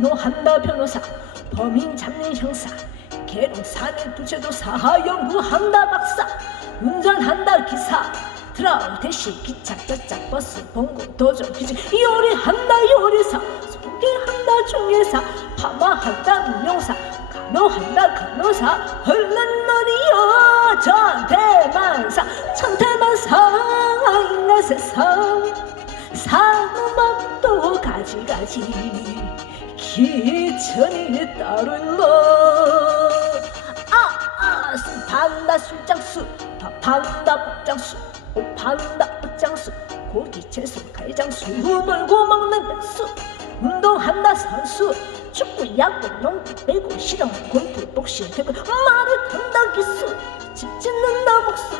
노한다 변호사 범인 잡는 형사 개로 사는 두채도 사하 연구한다 박사 운전한다 기사 트럭 대시 기차 쩌짝 버스 봉고 도저 기지 요리한다 요리사 소개한다 중개사 파마한다 민용사 간호한다 간호사 흘른너리여 전태만사 천태만사 인간 세상 사는 법도 가지가지 기천이 따르러. 아아 술 판다 술장수 밥 판다 밥장수 옷 판다 옷장수 고기 채소 갈장수 물고 먹는 백수 운동한다 선수 축구 야구 농구 배구 실험 골프 복싱 태권 말을 탄다 기수 집 짓는다 목수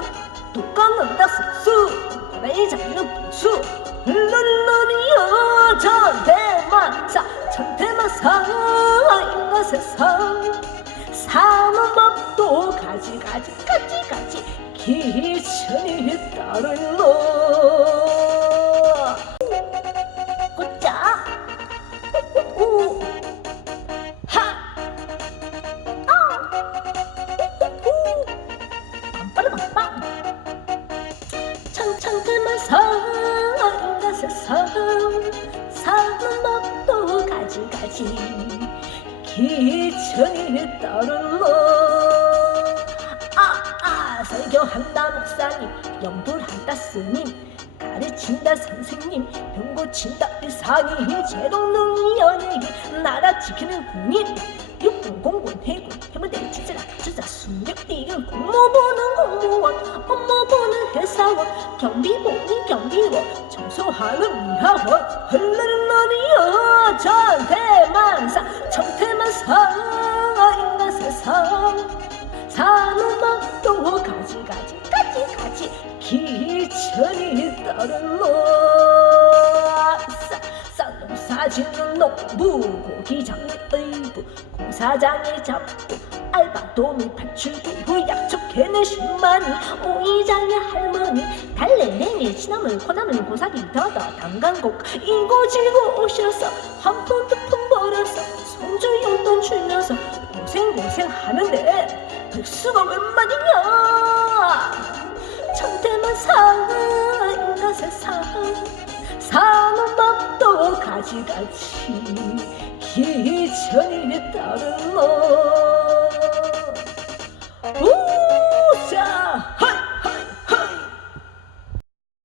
도 깎는다 석수 호랑이 잡는 분수 인간 세상 사는 법도 가지 가지 가지 가지 기천이 따르러 가지가지 기천이 따르러. 아아 설교한다 목사님. 연불한다 스님. 가르친다 선생님. 병 고친다 의사님. 제동능이 연예인 나라 지키는 국민. 육군 공군 해군 해병대 지지라 주자 순력 이은 공무부는 공무원. 업무 부는 회사원 경비부는 경비원 청소하는 미화원 흘러리여 전태만사 청태만사 인간 세상. 사는 법도 가지 가지 가지 가지 기천이 따르러 쌀놈 사지는 농부 고기 잡는 의부 공사장에 잡고 알바 도미 파출부 약초 개는 신만이 오이장의 할머니 달래 냉이 시나물 콩나물 고사리 더더 담강곡 이고지고 오셔서 한푼두푼 벌어서 손주 용돈 주면서 고생 고생 하는데 백수가 웬 말이냐? 천태만 사는 인간 세상 사는 법도 가지가지 기천이 따르러 우자